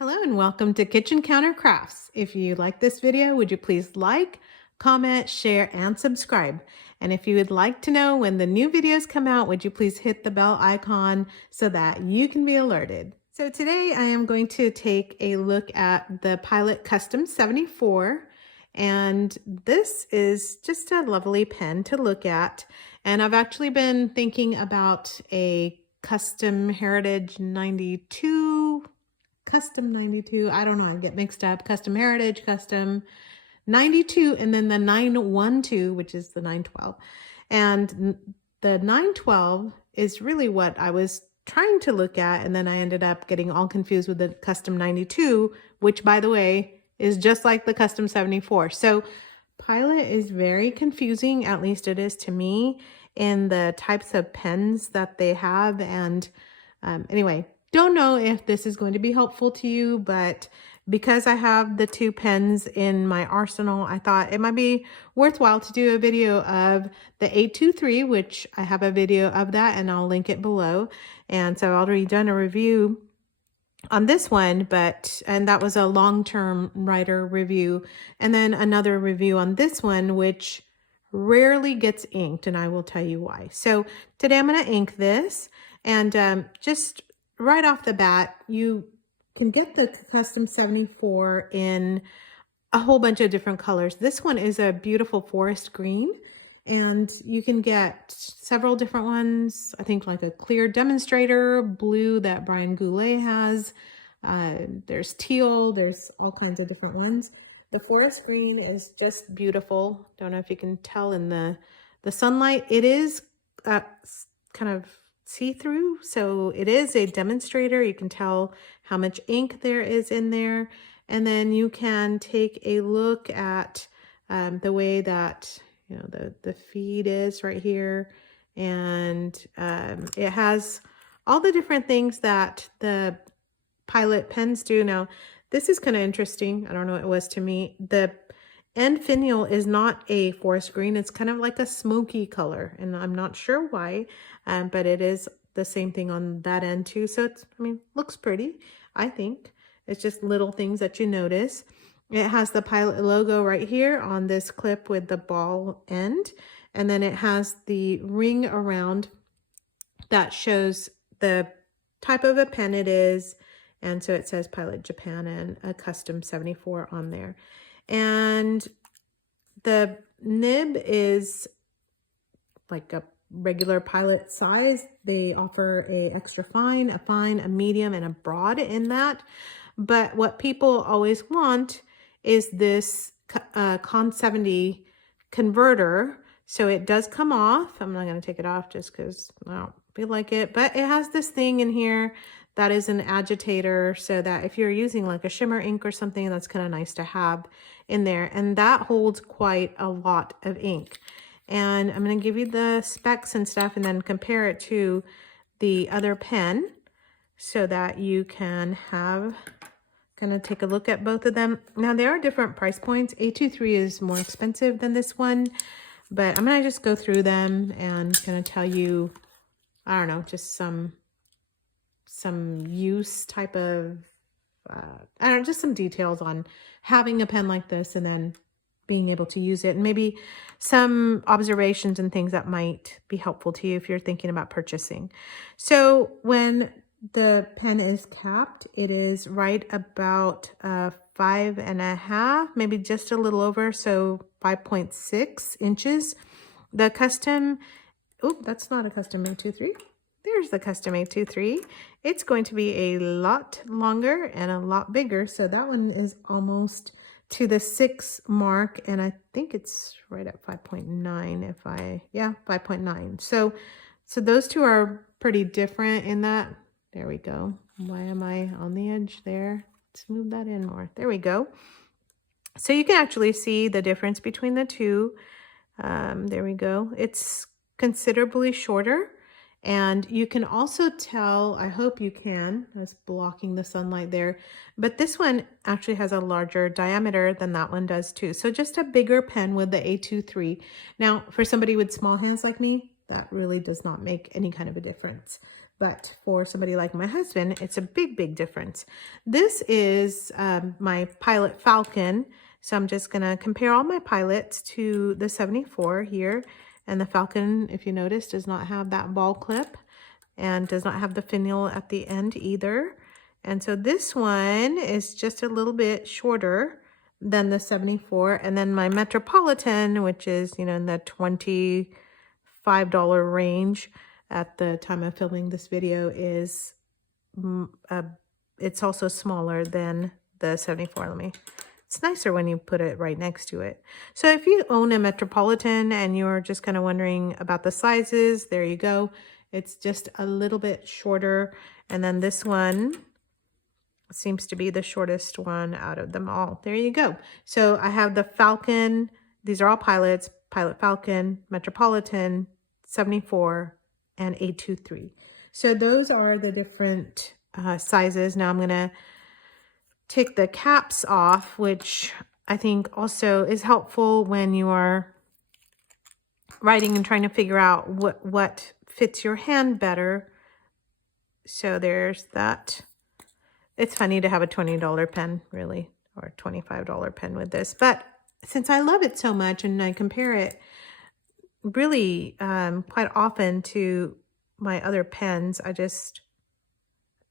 Hello and welcome to Kitchen Counter Crafts. If you like this video, would you please like, comment, share, and subscribe? And if you would like to know when the new videos come out, would you please hit the bell icon so that you can be alerted? So today I am going to take a look at the Pilot Custom 74. And this is just a lovely pen to look at. And I've actually been thinking about a Custom Heritage 92, Custom 92. I don't know. I get mixed up. Custom Heritage, Custom 92, and then the 912, which is the 912. And the 912 is really what I was trying to look at. And then I ended up getting all confused with the Custom 92, which, by the way, is just like the Custom 74. So Pilot is very confusing, at least it is to me, in the types of pens that they have. And anyway, don't know if this is going to be helpful to you, but because I have the two pens in my arsenal, I thought it might be worthwhile to do a video of the 823, which I have a video of that and I'll link it below. And so I've already done a review on this one, and that was a long-term writer review. And then another review on this one, which rarely gets inked, and I will tell you why. So today I'm going to ink this, and just right off the bat, you can get the Custom 74 in a whole bunch of different colors. This one is a beautiful forest green, and you can get several different ones. I think like a clear demonstrator, blue that Brian Goulet has. There's teal, there's all kinds of different ones. The forest green is just beautiful. Don't know if you can tell in the sunlight. It is kind of see-through, so it is a demonstrator. You can tell how much ink there is in there, and then you can take a look at the way that the feed is right here, and it has all the different things that the Pilot pens do. Now this is kind of interesting. I don't know what it was to me. The end finial is not a forest green. It's kind of like a smoky color, and I'm not sure why, but it is the same thing on that end too. So it's, looks pretty, I think. It's just little things that you notice. It has the Pilot logo right here on this clip with the ball end, and then it has the ring around that shows the type of a pen it is, and so it says Pilot Japan and a Custom 74 on there. And the nib is like a regular Pilot size. They offer a extra fine, a fine, a medium, and a broad in that. But what people always want is this Con 70 converter. So it does come off. I'm not going to take it off just because I don't feel like it. But it has this thing in here that is an agitator, so that if you're using like a shimmer ink or something, that's kind of nice to have in there. And that holds quite a lot of ink. And I'm going to give you the specs and stuff and then compare it to the other pen so that you can have kind of take a look at both of them. Now there are different price points. 823 is more expensive than this one, but I'm going to just go through them and kind of tell you, I don't know, just some use type of, I don't know, just some details on having a pen like this and then being able to use it, and maybe some observations and things that might be helpful to you if you're thinking about purchasing. So when the pen is capped, it is right about 5.5, maybe just a little over, so 5.6 inches. The custom, oh, that's not a Custom 823. There's the Custom 823. It's going to be a lot longer and a lot bigger. So that one is almost to the 6 mark, and I think it's right at 5.9 yeah, 5.9. So those two are pretty different in that. There we go. Why am I on the edge there? Let's move that in more. There we go. So you can actually see the difference between the two. There we go. It's considerably shorter. And you can also tell, I hope you can, I was blocking the sunlight there, but this one actually has a larger diameter than that one does too. So just a bigger pen with the 823. Now, for somebody with small hands like me, that really does not make any kind of a difference. But for somebody like my husband, it's a big difference. This is my Pilot Falcon. So I'm just going to compare all my pilots to the 74 here. And the Falcon, if you notice, does not have that ball clip and does not have the finial at the end either. And so this one is just a little bit shorter than the 74. And then my Metropolitan, which is, you know, in the $25 range at the time of filming this video, is it's also smaller than the 74. It's nicer when you put it right next to it. So if you own a Metropolitan and you're just kind of wondering about the sizes, there you go. It's just a little bit shorter. And then this one seems to be the shortest one out of them all. There you go. So I have the Falcon. These are all pilots: Pilot Falcon, Metropolitan, 74, and A23. So those are the different sizes. Now I'm going to take the caps off, which I think also is helpful when you are writing and trying to figure out what fits your hand better. So there's that. It's funny to have a $20 pen, really, or a $25 pen with this. But since I love it so much and I compare it really quite often to my other pens, I just,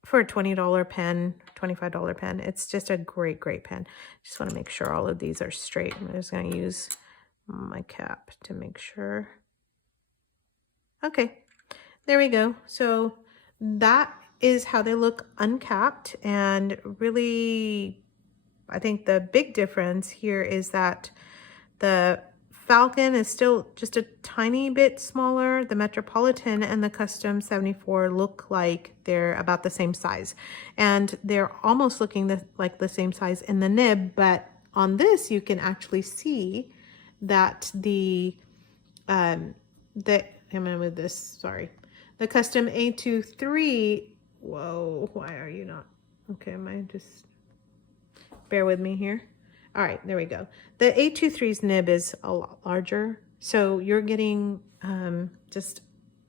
for a $20 pen, $25 pen, it's just a great pen. Just want to make sure all of these are straight. I'm just going to use my cap to make sure. Okay, there we go. So that is how they look uncapped. And really, I think the big difference here is that the Falcon is still just a tiny bit smaller. The Metropolitan and the Custom 74 look like they're about the same size. And they're almost looking like the same size in the nib, but on this you can actually see that the I'm gonna move this, sorry. The Custom A23, whoa, why are you not? Okay, am I just, bear with me here. All right, there we go. The A23's nib is a lot larger. So you're getting just,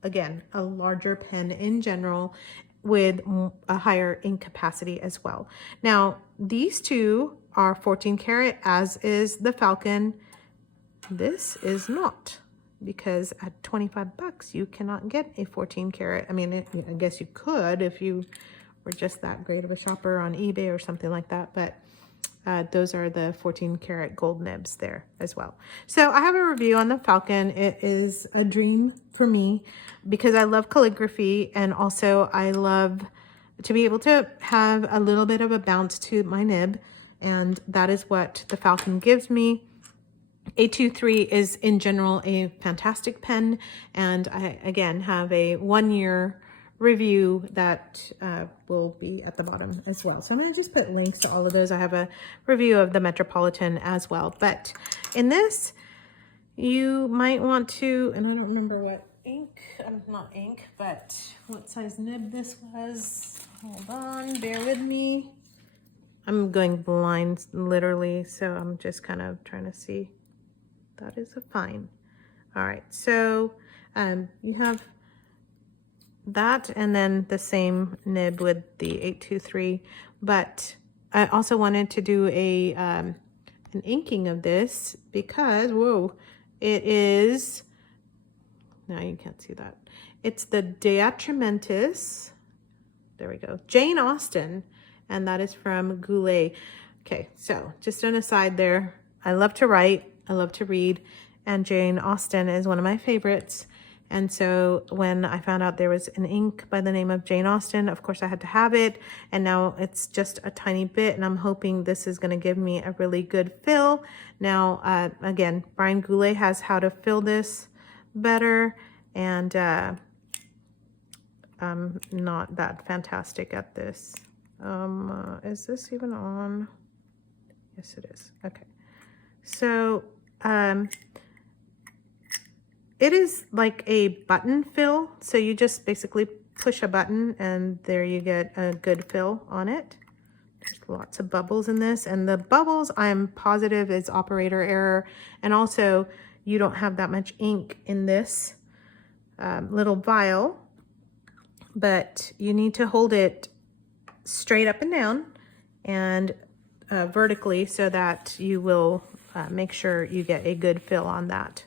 again, a larger pen in general with a higher ink capacity as well. Now, these two are 14 karat, as is the Falcon. This is not, because at 25 bucks, you cannot get a 14 karat. I mean, I guess you could if you were just that great of a shopper on eBay or something like that, but those are the 14 karat gold nibs there as well. So I have a review on the Falcon. It is a dream for me because I love calligraphy, and also I love to be able to have a little bit of a bounce to my nib, and that is what the Falcon gives me. A23 is in general a fantastic pen, and I again have a 1-year review that will be at the bottom as well. So I'm going to just put links to all of those. I have a review of the Metropolitan as well. But in this, you might want to, and I don't remember what ink, not ink, but what size nib this was. Hold on, bear with me. I'm going blind literally, so I'm just kind of trying to see. That is a fine. All right, so you have that, and then the same nib with the 823, but I also wanted to do a an inking of this because, whoa, it is, now you can't see that, it's the DeAtramentis, there we go, Jane Austen, and that is from Goulet. Okay, so just an aside there, I love to write, I love to read, and Jane Austen is one of my favorites. And so when I found out there was an ink by the name of Jane Austen, of course I had to have it. And now it's just a tiny bit, and I'm hoping this is going to give me a really good fill. Now, again, Brian Goulet has how to fill this better, and I'm not that fantastic at this. Is this even on? Yes, it is. Okay. So, it is like a button fill, so you just basically push a button and there you get a good fill on it. There's lots of bubbles in this, and the bubbles I'm positive is operator error, and also you don't have that much ink in this little vial, but you need to hold it straight up and down and vertically so that you will make sure you get a good fill on that.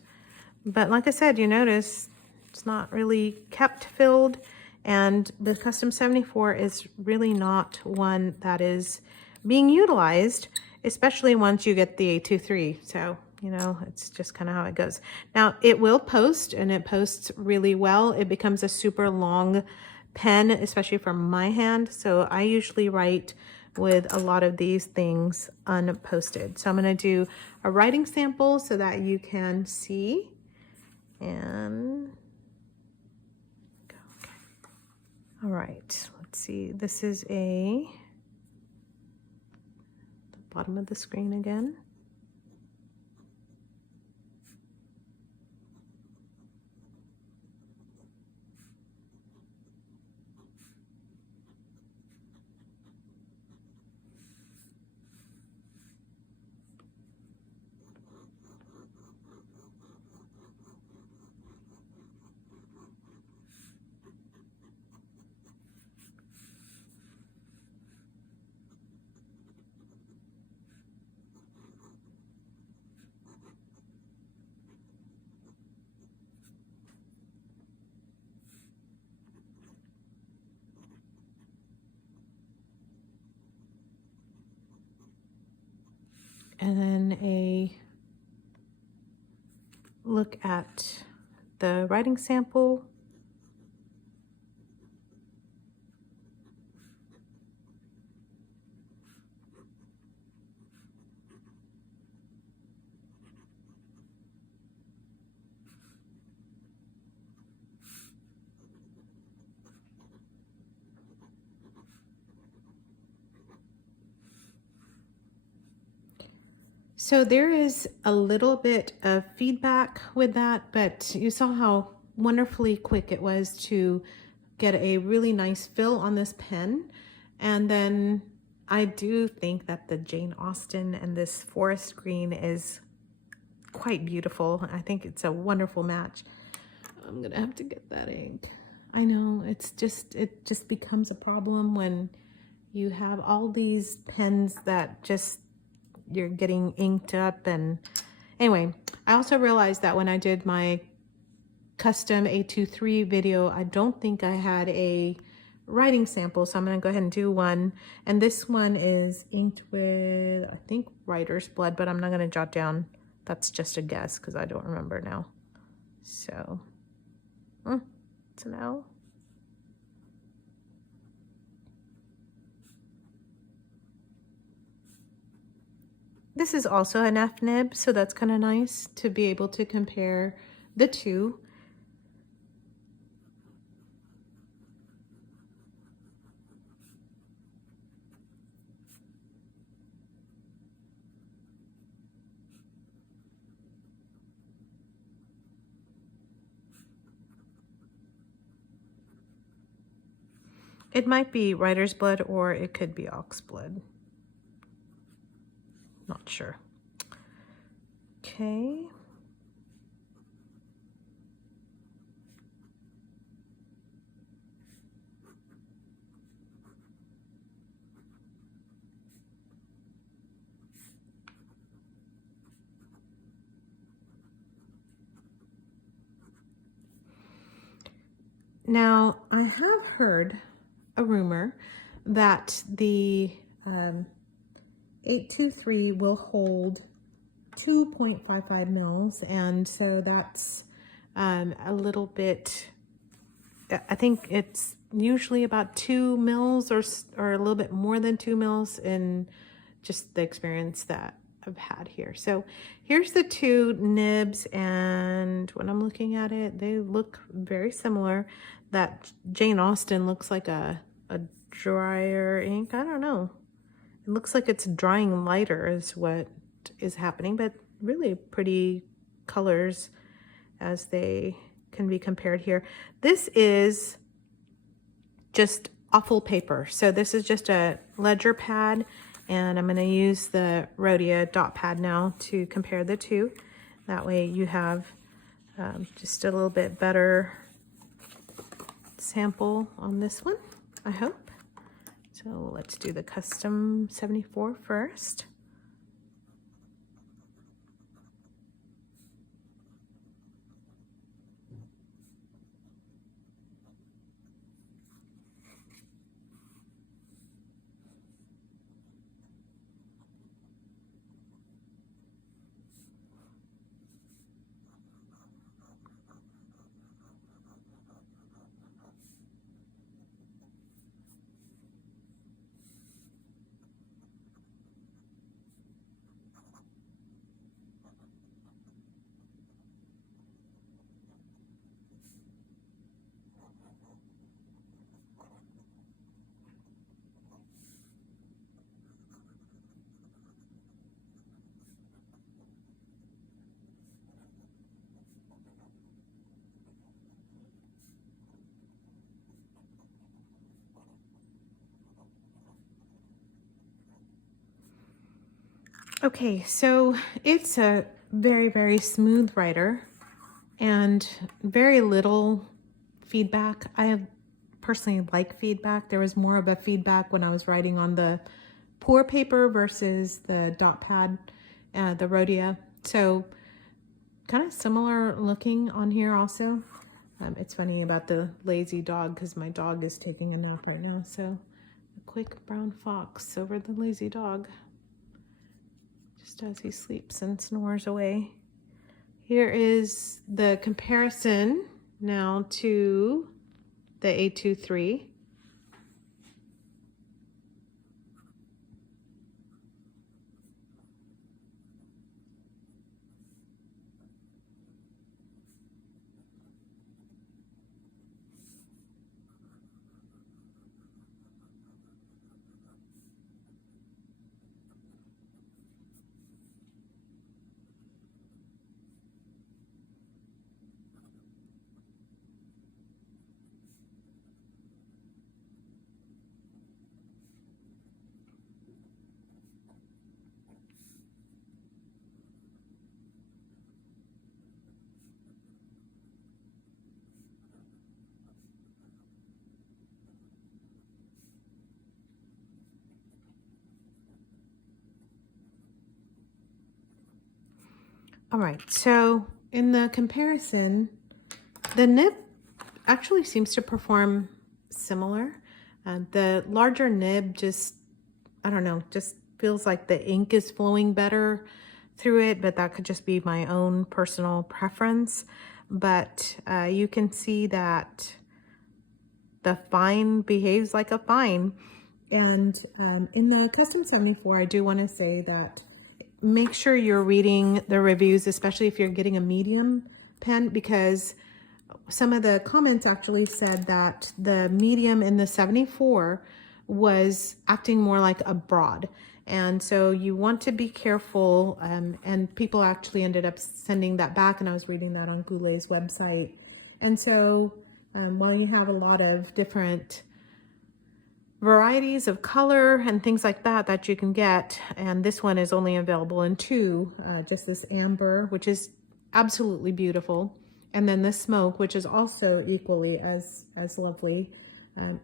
But like I said, you notice it's not really kept filled, and the Custom 74 is really not one that is being utilized, especially once you get the A23. So, you know, it's just kind of how it goes. Now, it will post, and it posts really well. It becomes a super long pen, especially for my hand. So I usually write with a lot of these things unposted. So I'm going to do a writing sample so that you can see. And okay. All right, let's see. This is the bottom of the screen again. And then a look at the writing sample. So there is a little bit of feedback with that, but you saw how wonderfully quick it was to get a really nice fill on this pen. And then I do think that the Jane Austen and this forest green is quite beautiful. I think it's a wonderful match. I'm gonna have to get that ink. I know, it just becomes a problem when you have all these pens that just you're getting inked up. And anyway, I also realized that when I did my custom A23 video, I don't think I had a writing sample, so I'm going to go ahead and do one. And this one is inked with, I think, writer's blood, but I'm not going to jot down. That's just a guess because I don't remember now. So, it's an L. This is also an F nib, so that's kind of nice to be able to compare the two. It might be writer's blood or it could be ox blood. Not sure. Okay. Now, I have heard a rumor that the 823 will hold 2.55 mils, and so that's a little bit, I think it's usually about 2 mils or a little bit more than 2 mils in just the experience that I've had here. So here's the two nibs, and when I'm looking at it, they look very similar. That Jane Austen looks like a drier ink. I don't know. It looks like it's drying lighter is what is happening, but really pretty colors as they can be compared here. This is just awful paper. So this is just a ledger pad, and I'm going to use the Rhodia dot pad now to compare the two. That way you have just a little bit better sample on this one, I hope. So let's do the custom 74 first. Okay, so it's a very, very smooth writer and very little feedback. I personally like feedback. There was more of a feedback when I was writing on the pour paper versus the dot pad, the Rhodia. So kind of similar looking on here also. It's funny about the lazy dog because my dog is taking a nap right now. So a quick brown fox over the lazy dog, just as he sleeps and snores away. Here is the comparison now to the A23. All right, so in the comparison, the nib actually seems to perform similar. The larger nib just, I don't know, just feels like the ink is flowing better through it, but that could just be my own personal preference. But you can see that the fine behaves like a fine. And in the Custom 74, I do want to say that make sure you're reading the reviews, especially if you're getting a medium pen, because some of the comments actually said that the medium in the 74 was acting more like a broad. And so you want to be careful, and people actually ended up sending that back, and I was reading that on Goulet's website. And so while you have a lot of different varieties of color and things like that that you can get, and this one is only available in two, just this amber, which is absolutely beautiful, and then the smoke, which is also equally as lovely.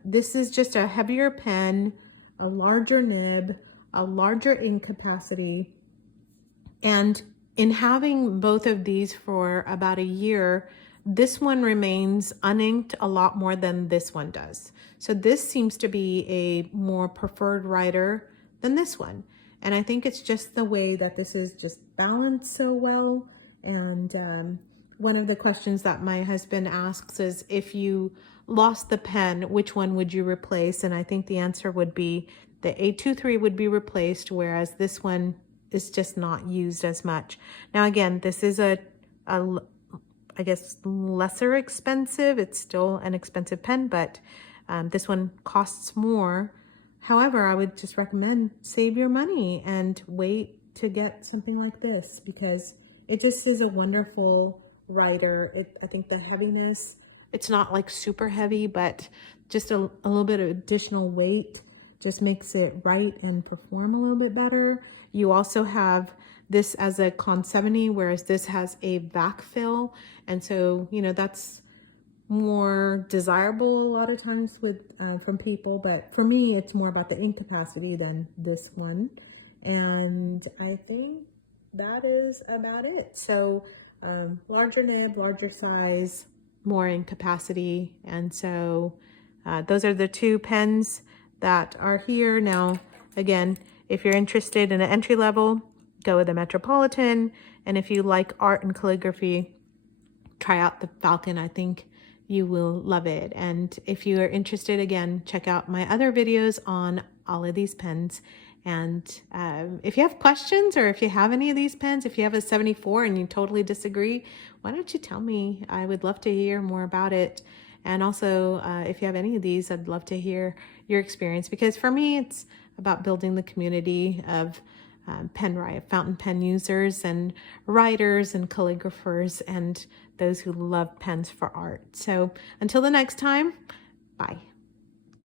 This is just a heavier pen, a larger nib, a larger ink capacity, and in having both of these for about a year, this one remains uninked a lot more than this one does. So this seems to be a more preferred writer than this one. And I think it's just the way that this is just balanced so well. And one of the questions that my husband asks is, if you lost the pen, which one would you replace? And I think the answer would be the A23 would be replaced, whereas this one is just not used as much. Now, again, this is a I guess lesser expensive. It's still an expensive pen, but this one costs more. However, I would just recommend save your money and wait to get something like this, because it just is a wonderful writer. I think the heaviness, it's not like super heavy, but just a little bit of additional weight just makes it write and perform a little bit better. You also have this as a Con 70, whereas this has a vac fill. And so, you know, that's more desirable a lot of times with from people, but for me it's more about the ink capacity than this one. And I think that is about it. So larger nib, larger size, more ink capacity. And so those are the two pens that are here. Now again, if you're interested in an entry level, go with the Metropolitan, and if you like art and calligraphy, try out the Falcon. I think you will love it. And if you are interested, again, check out my other videos on all of these pens. And if you have questions, or if you have any of these pens, if you have a 74 and you totally disagree, why don't you tell me? I would love to hear more about it. And also, if you have any of these, I'd love to hear your experience, because for me, it's about building the community of fountain pen users and writers and calligraphers and those who love pens for art. So until the next time,